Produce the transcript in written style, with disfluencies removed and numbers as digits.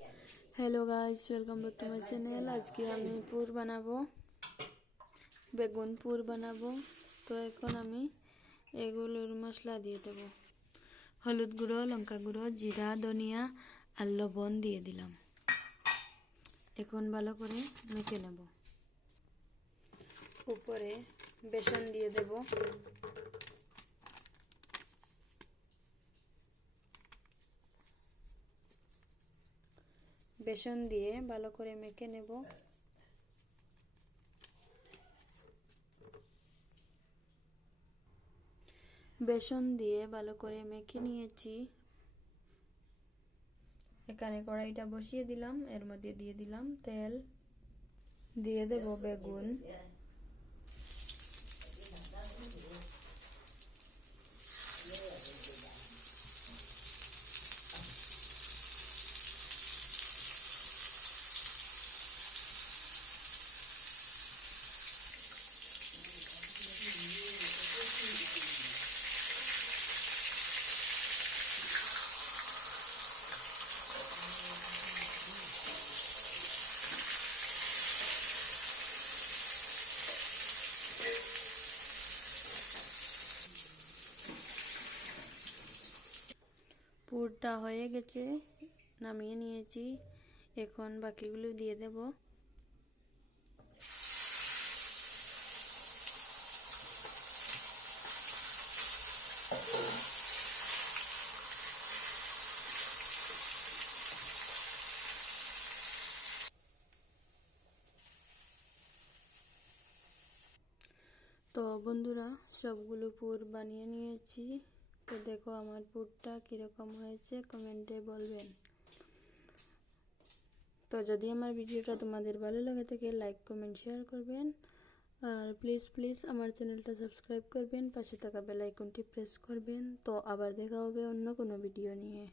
Hello guys, welcome back to my channel. आज के আমি পুর বানাবো, বেগুন পুর বানাবো। তো এখন আমি এগুলোর মশলা দিয়ে দেব। হলুদ গুঁড়ো, লঙ্কা গুঁড়ো, জিরা, ধনিয়া আর লবণ দিয়ে দিলাম। এখন ভালো করে মেখে নেব। উপরে বেসন দিয়ে দেব। বেসন দিয়ে ভালো করে মেখে নেব। বেসন দিয়ে ভালো করে মেখে নিয়েছি। এখানে কড়াইটা বসিয়ে দিলাম, এর মধ্যে দিয়ে দিলাম তেল, দিয়ে দেব বেগুন, পুরটা হয়ে গেছে, নামিয়ে নিয়েছি। এখন বাকিগুলো দিয়ে দেব। তো বন্ধুরা, সবগুলো পুর বানিয়ে নিয়েছি। তো দেখো আমার পুরটা কীরকম হয়েছে কমেন্টে বলবেন। তো যদি আমার ভিডিওটা তোমাদের ভালো লাগে থাকে লাইক কমেন্ট শেয়ার করবেন, আর প্লিজ আমার চ্যানেলটা সাবস্ক্রাইব করবেন, পাশে থাকা বেল আইকনটি প্রেস করবেন। তো আবার দেখা হবে অন্য কোনো ভিডিও নিয়ে।